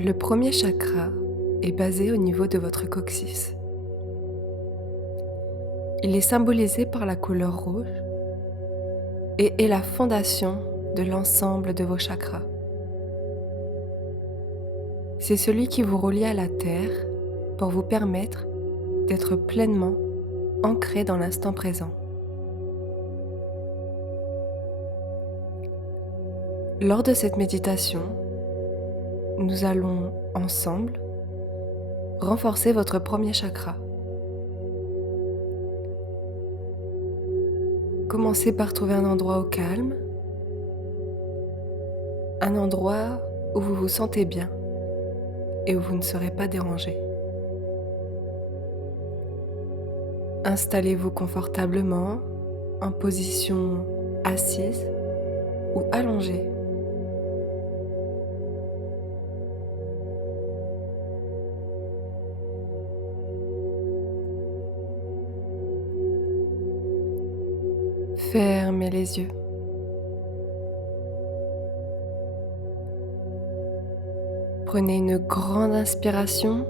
Le premier chakra est basé au niveau de votre coccyx. Il est symbolisé par la couleur rouge et est la fondation de l'ensemble de vos chakras. C'est celui qui vous relie à la terre pour vous permettre d'être pleinement ancré dans l'instant présent. Lors de cette méditation, nous allons ensemble renforcer votre premier chakra. Commencez par trouver un endroit au calme, un endroit où vous vous sentez bien et où vous ne serez pas dérangé. Installez-vous confortablement en position assise ou allongée. Fermez les yeux. Prenez une grande inspiration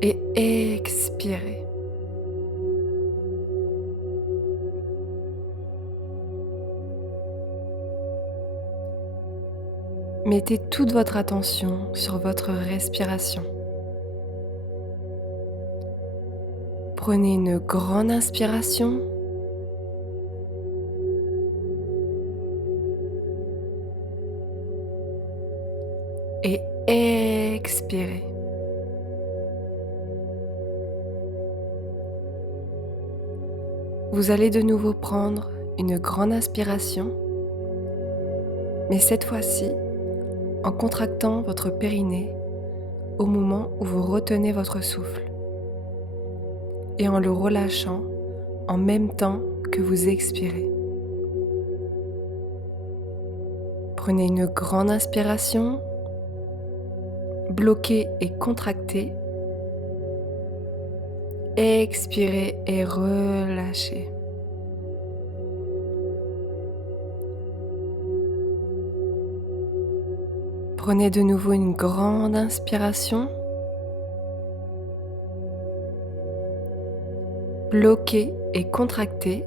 et expirez. Mettez toute votre attention sur votre respiration. Prenez une grande inspiration et expirez. Vous allez de nouveau prendre une grande inspiration, mais cette fois-ci en contractant votre périnée au moment où vous retenez votre souffle et en le relâchant en même temps que vous expirez. Prenez une grande inspiration, bloquez et contractez. Expirez et relâchez. Prenez de nouveau une grande inspiration. Bloquez et contractez.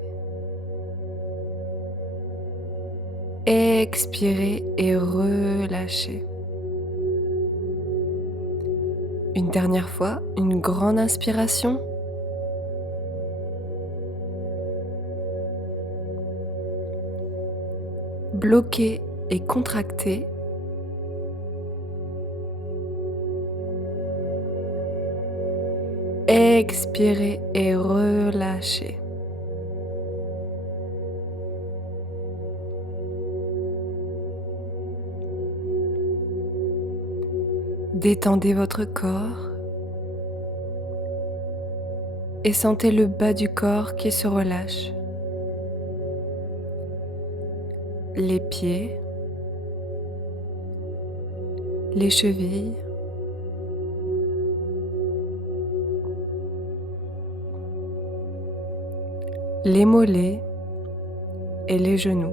Expirez et relâchez. Une dernière fois, une grande inspiration. Bloquez et contractez. Expirez et relâchez. Détendez votre corps et sentez le bas du corps qui se relâche. Les pieds, les chevilles, les mollets et les genoux.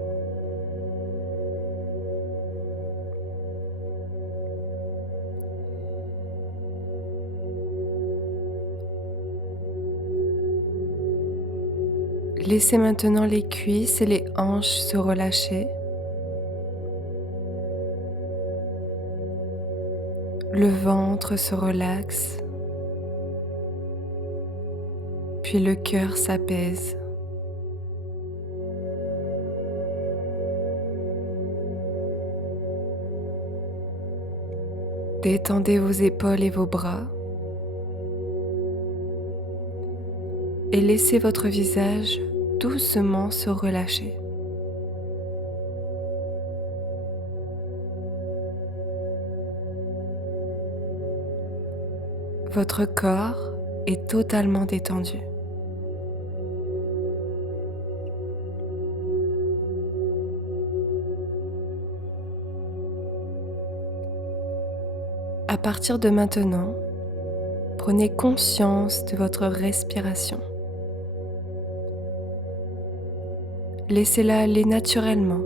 Laissez maintenant les cuisses et les hanches se relâcher. Le ventre se relaxe, puis le cœur s'apaise. Détendez vos épaules et vos bras et laissez votre visage doucement se relâcher. Votre corps est totalement détendu. À partir de maintenant, prenez conscience de votre respiration. Laissez-la aller naturellement,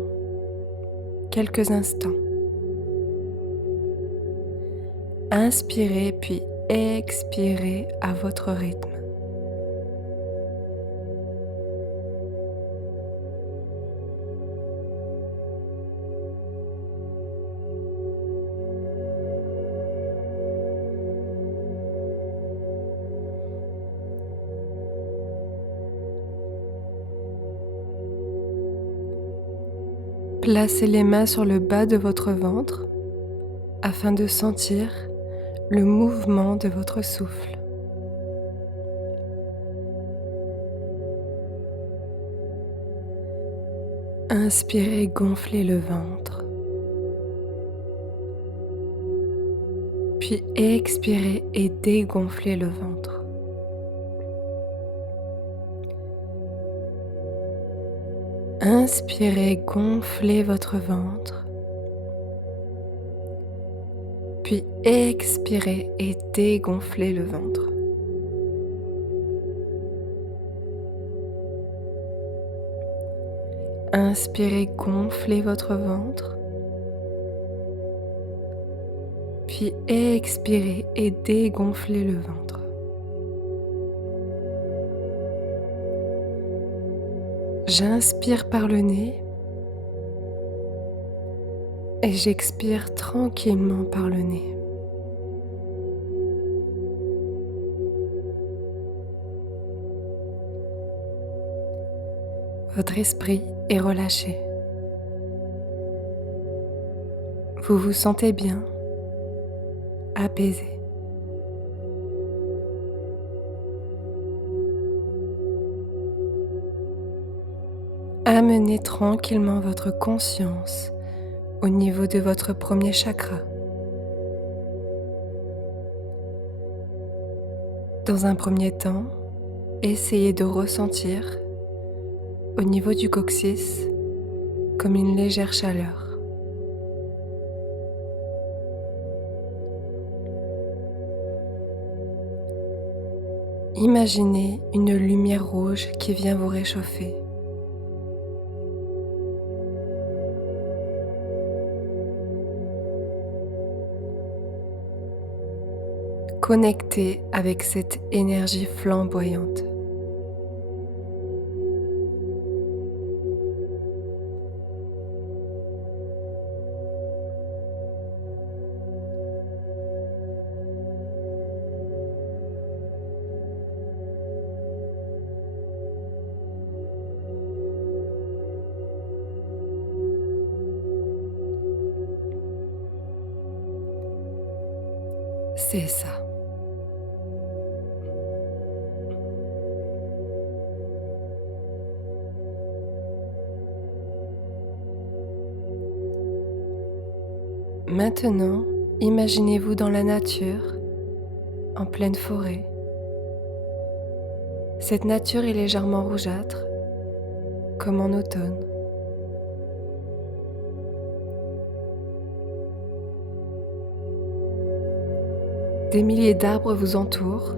quelques instants. Inspirez puis expirez à votre rythme. Placez les mains sur le bas de votre ventre afin de sentir le mouvement de votre souffle. Inspirez, gonflez le ventre. Puis expirez et dégonflez le ventre. Inspirez, gonflez votre ventre. Puis expirez et dégonflez le ventre. Inspirez, gonflez votre ventre. Puis expirez et dégonflez le ventre. J'inspire par le nez et j'expire tranquillement par le nez. Votre esprit est relâché. Vous vous sentez bien, apaisé. Amenez tranquillement votre conscience au niveau de votre premier chakra. Dans un premier temps, essayez de ressentir au niveau du coccyx comme une légère chaleur. Imaginez une lumière rouge qui vient vous réchauffer. Connectez avec cette énergie flamboyante. C'est ça. Maintenant, imaginez-vous dans la nature, en pleine forêt. Cette nature est légèrement rougeâtre, comme en automne. Des milliers d'arbres vous entourent.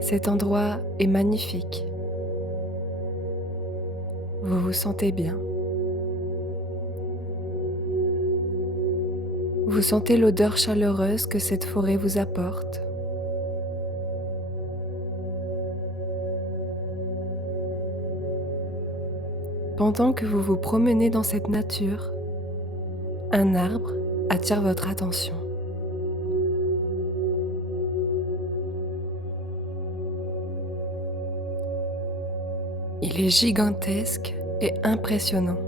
Cet endroit est magnifique. Vous vous sentez bien. Vous sentez l'odeur chaleureuse que cette forêt vous apporte. Pendant que vous vous promenez dans cette nature, un arbre attire votre attention. Il est gigantesque et impressionnant.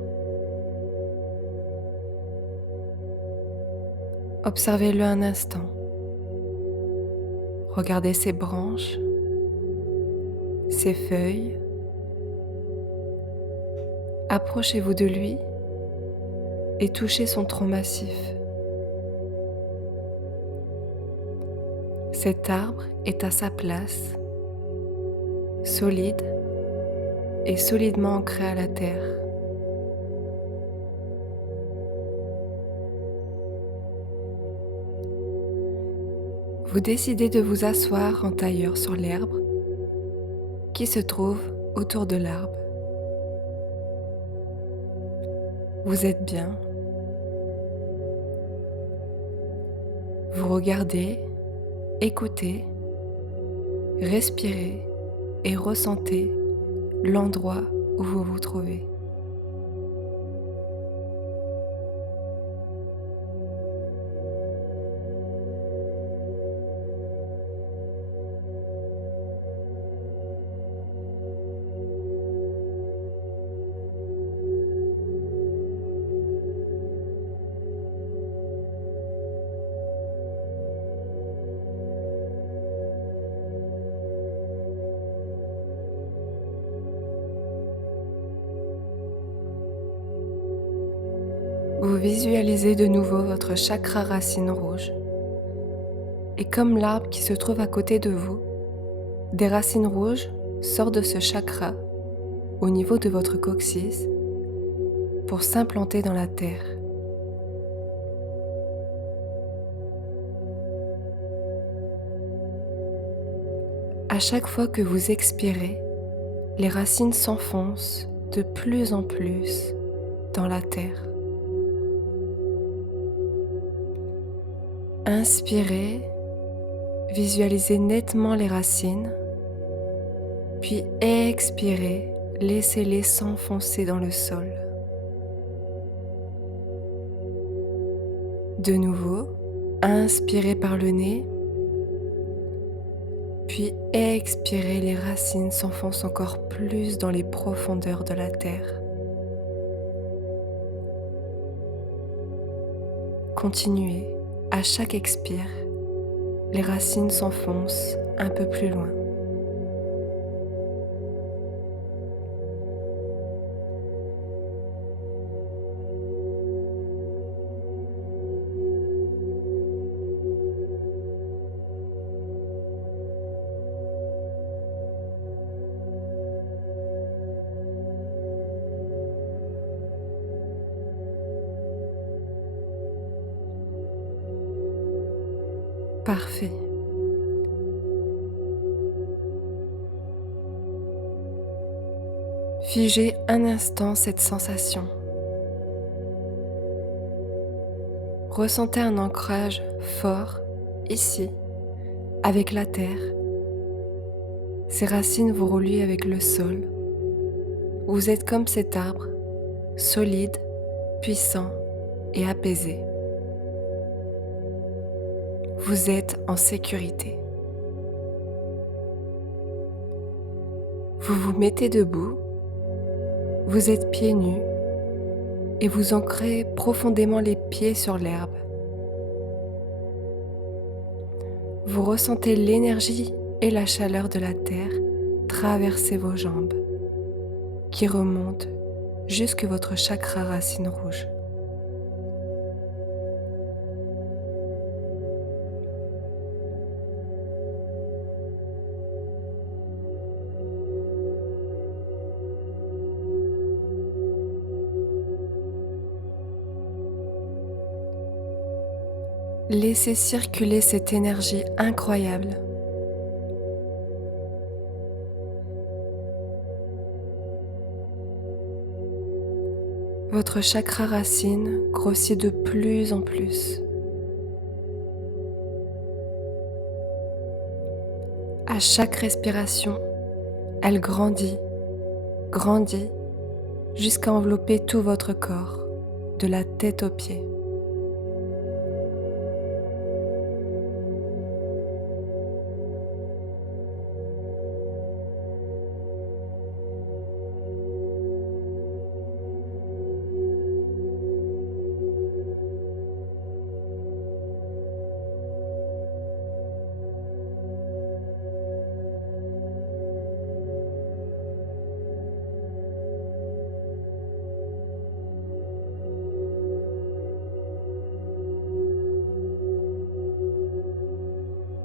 Observez-le un instant. Regardez ses branches, ses feuilles. Approchez-vous de lui et touchez son tronc massif. Cet arbre est à sa place, solide et solidement ancré à la terre. Vous décidez de vous asseoir en tailleur sur l'herbe qui se trouve autour de l'arbre. Vous êtes bien, Vous regardez, écoutez, respirez et ressentez l'endroit où vous vous trouvez. Vous visualisez de nouveau votre chakra racine rouge. Et comme l'arbre qui se trouve à côté de vous, des racines rouges sortent de ce chakra au niveau de votre coccyx pour s'implanter dans la terre. À chaque fois que vous expirez, les racines s'enfoncent de plus en plus dans la terre. Inspirez, visualisez nettement les racines, puis expirez, laissez-les s'enfoncer dans le sol. De nouveau, inspirez par le nez, puis expirez, les racines s'enfoncent encore plus dans les profondeurs de la terre. Continuez, à chaque expire, les racines s'enfoncent un peu plus loin. Parfait. Figez un instant cette sensation. Ressentez un ancrage fort ici, avec la terre. Ces racines vous relient avec le sol. Vous êtes comme cet arbre, solide, puissant et apaisé. Vous êtes en sécurité. Vous vous mettez debout, vous êtes pieds nus et vous ancrez profondément les pieds sur l'herbe. Vous ressentez l'énergie et la chaleur de la terre traverser vos jambes, qui remontent jusque votre chakra racine rouge. Laissez circuler cette énergie incroyable. Votre chakra racine grossit de plus en plus. À chaque respiration, elle grandit, grandit, jusqu'à envelopper tout votre corps, de la tête aux pieds.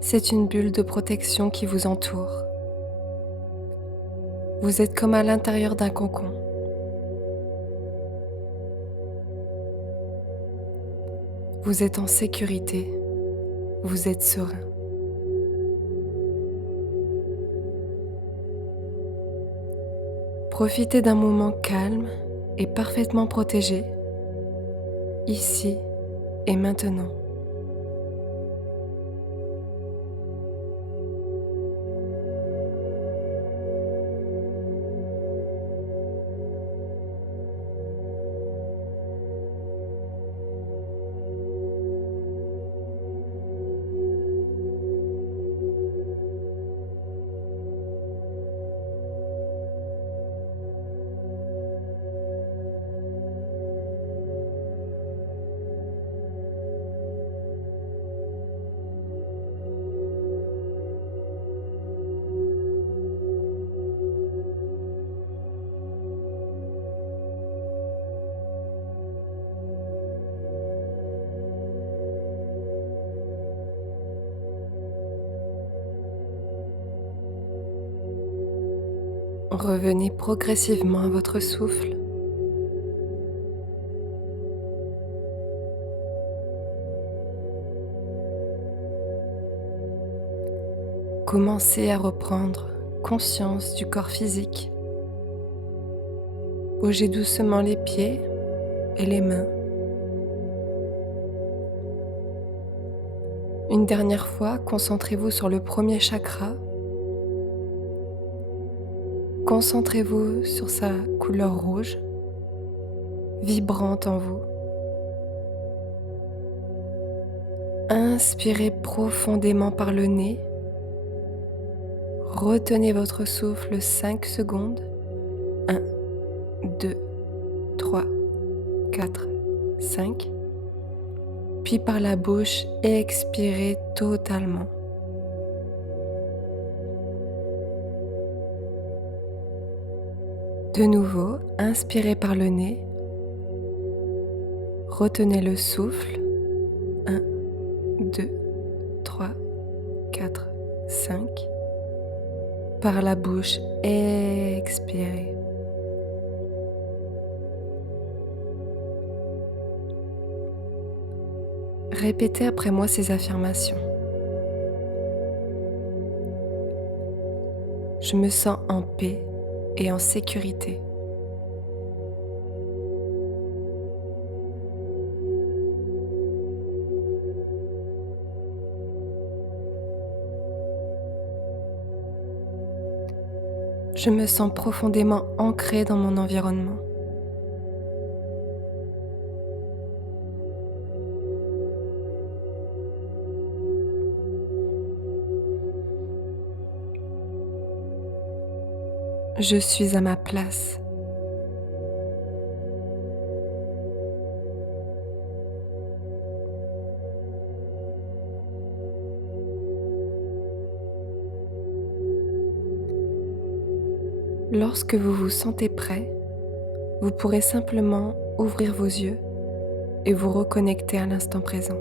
C'est une bulle de protection qui vous entoure. Vous êtes comme à l'intérieur d'un cocon. Vous êtes en sécurité. Vous êtes serein. Profitez d'un moment calme et parfaitement protégé, ici et maintenant. Revenez progressivement à votre souffle. Commencez à reprendre conscience du corps physique. Bougez doucement les pieds et les mains. Une dernière fois, concentrez-vous sur le premier chakra. Concentrez-vous sur sa couleur rouge, vibrante en vous. Inspirez profondément par le nez. Retenez votre souffle 5 secondes. 1, 2, 3, 4, 5. Puis par la bouche, expirez totalement. De nouveau, inspirez par le nez. Retenez le souffle. 1, 2, 3, 4, 5. Par la bouche, expirez. Répétez après moi ces affirmations. Je me sens en paix et en sécurité. Je me sens profondément ancré dans mon environnement. Je suis à ma place. Lorsque vous vous sentez prêt, vous pourrez simplement ouvrir vos yeux et vous reconnecter à l'instant présent.